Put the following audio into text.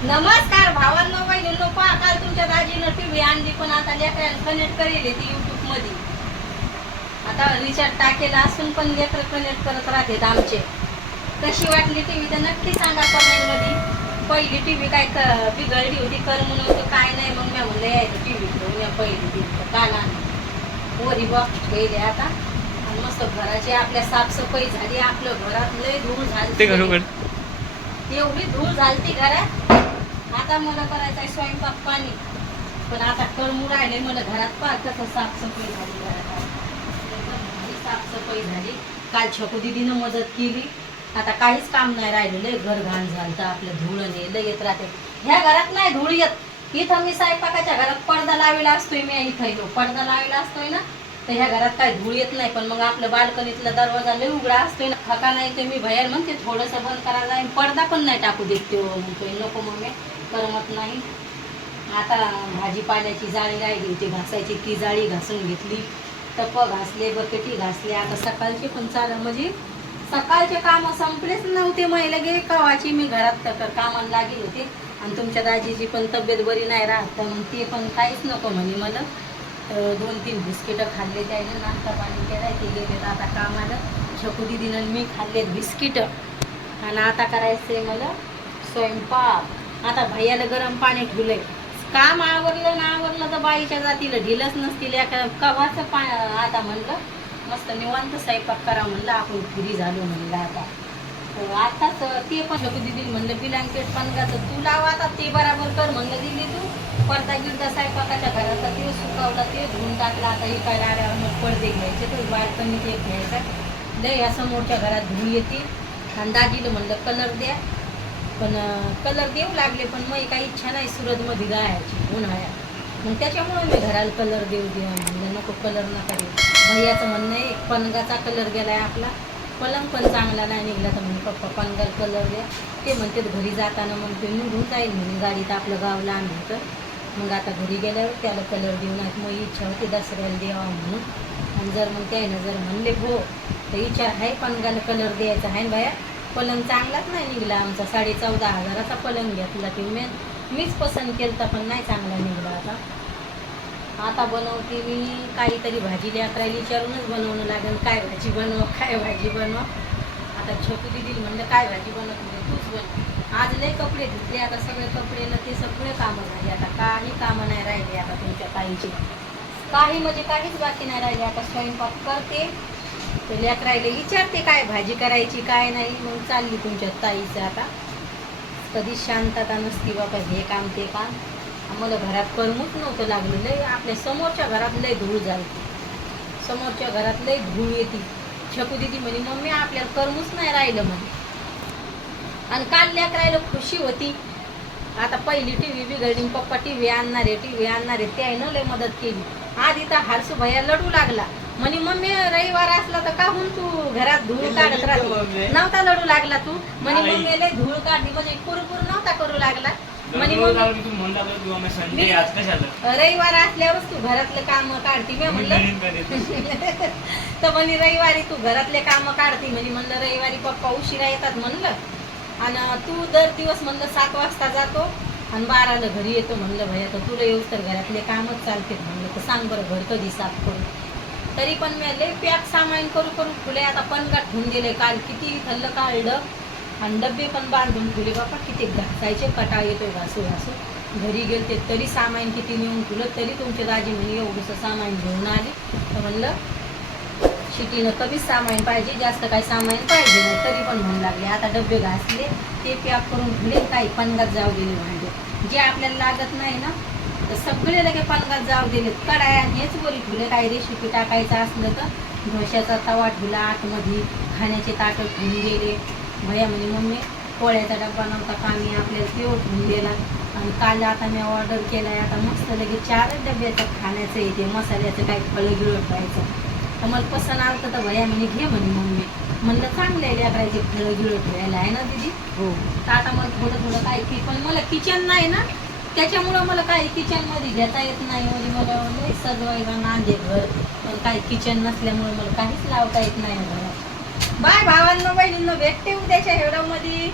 नमस्कार भावांनो बहिणींनो पहा काल तुमच्या दाजीनं टीव्ही आणली पण आता लेकरांना कनेक्ट करेल ती युट्यूबमध्ये आता रिचार्ज टाकेला असून पण लेकर कनेक्ट करत राहतात आमचे. कशी वाटली टीव्ही तर नक्की सांगा कमेंटमध्ये पहिली टीव्ही काय बिघडली होती कर म्हणून काय नाही मग मी म्हणलं यायचं टीव्ही घेऊन या पहिली टीव्ही काल आणली वरी बॉक्स गेले आता. आणि मस्त घराची आपल्या साफसफाई झाली आपलं घरात लय धूळ झाली. एवढी धूळ झालती घरात. आता मला करायचं आहे स्वयंपाक पाणी. पण आता कळमू राहिले मला घरात पा कसं साफसफाई झाली घरात. साफसफाई झाली. काल छकू दिदीनं मदत केली. आता काहीच काम नाही राहिलं लय घर घाण झालं तर आपलं धुळं लय येत राहते. ह्या घरात नाही धूळ येत. इथं मी स्वयंपाकाच्या घरात पडदा लावलेला असतोय मी इथं येऊ पडदा लावेला असतोय ना. तर ह्या घरात काय धूळ येत नाही पण मग आपलं बाल्कनीतला दरवाजा लय उघडा असतोय ना. खका नाही ते मी भयार म्हणते थोडंसं बंद करायला पडदा पण नाही टाकू देत म्हणतोय नको मी करमत नाही. आता भाजीपाल्याची जाळी राहिली होती घासायची ती जाळी घासून घेतली. टप घासले बकेटी घासले. आता सकाळचे पण चाल म्हणजे सकाळचे कामं संपलेच नव्हते. महिला गेले कवाची मी घरात तर कामाला लागली होते. आणि तुमच्या दाजीची पण तब्येत बरी नाही राहत तर मग ते पण काहीच नको म्हणे मला. तर दोन तीन बिस्किटं खाल्ले त्याने नाश्ता पाणी केलाय ते गेले आता कामाला. शकू दिदीनं मी खाल्लेत बिस्किटं. आणि आता करायचं आहे मला स्वयंपाक. आता भैयाला गरम पाणी ठेवलंय. काम आवरलं ना आवरलं तर बाईच्या जातीला ढिलच नसतील. एका कवाचं पा आता म्हणलं मस्त निवांत स्वयंपाक करा म्हणलं आपण फ्री झालो म्हणलं आता. हो, आताच ते पण शकू दिदी म्हणलं बिलांकेट पण तू लाव आता ते बराबर कर म्हणलं दिली तू. पडदा गिरदा स्वयंपाकाच्या घरात ते सुकवलं ते धुवून टाकलं आता हे काय आल्यावर मग पडदे घ्यायचे तो बाहेर कमी ते घ्यायचा. लय या समोरच्या घरात धुवून येते आणि दाजीला म्हणलं कलर द्या. पण कलर देऊ लागले पण मग काही इच्छा नाही सुरतमध्ये जायची उन्हाळ्यात. मग त्याच्यामुळे मी घराला कलर देऊ देऊ म्हणलं नको कलर नका देऊ. भैयाचं म्हणणं आहे एक पनगाचा कलर गेला आहे आपला. पलंग पण चांगला नाही निघला तर म्हणे पप्पा पनगाल कलर द्या. ते म्हणते घरी जाताना मग ते निघून जाईल म्हणे गाडीत आपलं गाव लहान होतं मग आता घरी गेल्यावर त्याला कलर देऊ नाही मग इच्छा होती दसऱ्याला द्यावा म्हणून. आणि जर मग त्यानं जर म्हणले हो तर इच्छा आहे पनगाला कलर द्यायचा आहे ना बाया पलंग चांगलाच नाही निघला आमचा. साडे चौदा हजाराचा पलंग घेतला की मी मीच पसंत केलं पण नाही चांगला निघला आता. आता बनवते मी. काहीतरी भाजी लेकरायला विचारूनच बनवणं लागेल. काय भाजी बनव काय भाजी बनव? आता छोटू दिदी म्हणलं काय भाजी बनव म्हणजे तूच बनव आज लय कपडे धुतले आता सगळे कपडे ना ते सगळे कामं झाली. आता काही कामं नाही राहिली आता तुमच्या ताईची. काही म्हणजे काहीच बाकी नाही राहिली. आता स्वयंपाक करते. ते लेकरायला विचारते काय भाजी करायची काय नाही. मग चालली तुमच्या ताईचं आता. कधी शांतता नसती बाबा हे काम ते काम. आम्हाला घरात करमूच नव्हतं लागलं. लय आपल्या समोरच्या घरात लय धूळ जायची समोरच्या घरात लय धूळ येते. शकू दिदी म्हणे मम्मी आपल्याला करमूच नाही राहिलं म्हणे. आणि काल लेकरायला खुशी होती. आता पहिली टी व्ही बिघडली पप्पा टी व्ही आणणारे टी व्ही आणणारे त्यानं लय मदत केली. आधी तर हारसू भैया लढू लागला. म्हणे मम्मी रविवार असला तर काहून तू घरात धूळ काढत राहते? नव्हता लढू लागला तू. म्हणे. मम्मी लय धूळ काढली. म्हणजे कुरकुर नव्हता करू लागला. म्हणे रविवार असल्यावरच तू घरातलं काम काढते. मी म्हणलं तर म्हणे रविवारी तू घरातले काम काढते. म्हणे म्हणलं रविवारी पप्पा उशिरा येतात म्हणलं. आणि तू दर दिवस म्हणलं सात वाजता जातो आणि बाराला घरी येतो. म्हणलं भैया तर तुला येऊस तर घरातले कामच चालते म्हणलं तर सांग बरं घर कधी साफ करू? तरी पण मी लय पॅक सामान करू करू फुले आता पनगाट ठेवून दिले काल. किती थल्लं काढलं. आणि डबे पण बांधून ठेवले. बापा किती घासायचे कटाळ येतो घासू घासू. घरी गेलते तरी सामान किती नेऊन ठेवलं तरी तुमचे दाजी म्हणे एवढंसं सामान घेऊन आले. तर म्हणलं शिटीनं कमीच सामान पाहिजे जास्त काही सामान पाहिजे नाही. तरी पण म्हणू लागले आता डबे घासले ते पॅक करून ठेवले काही पनगात जाऊ दिले म्हणजे जे आपल्याला लागत नाही ना तर सगळे लगे पनगात जाऊ दिले कडाया हेच बोली ठेवले काही रेसिपी टाकायचं असलं तर? ढोश्याचा तवा ठेवला आतमध्ये खाण्याचे ताटं ठेवून गेले. भैया म्हणे मम्मी पोळ्याचा डब्बा नव्हता कामी आपल्याला ते ठेवून दिला. आणि काल आता मी ऑर्डर केला आहे आता मस्त लगेच चारच डब्याचं खाण्याचं येते मसाल्याचं काही फळं गिळत व्हायचं तर मला पसंत आलं तर भैया म्हणे घे म्हणे मम्मी. म्हणलं चांगलं आहे लेकरायचे फळं गिळत व्हायला आहे ना दीदी? हो. तर आता मला थोडं थोडं काही की पण मला किचन नाही ना त्याच्यामुळं मला काही किचनमध्ये घेता येत नाही म्हणजे मला लय सजवायला नांदे घर. पण काही किचन नसल्यामुळे मला काहीच लावता येत नाही म्हणून. बाय भावांना बहिणींना भेटते उद्याच्या हेवडामध्ये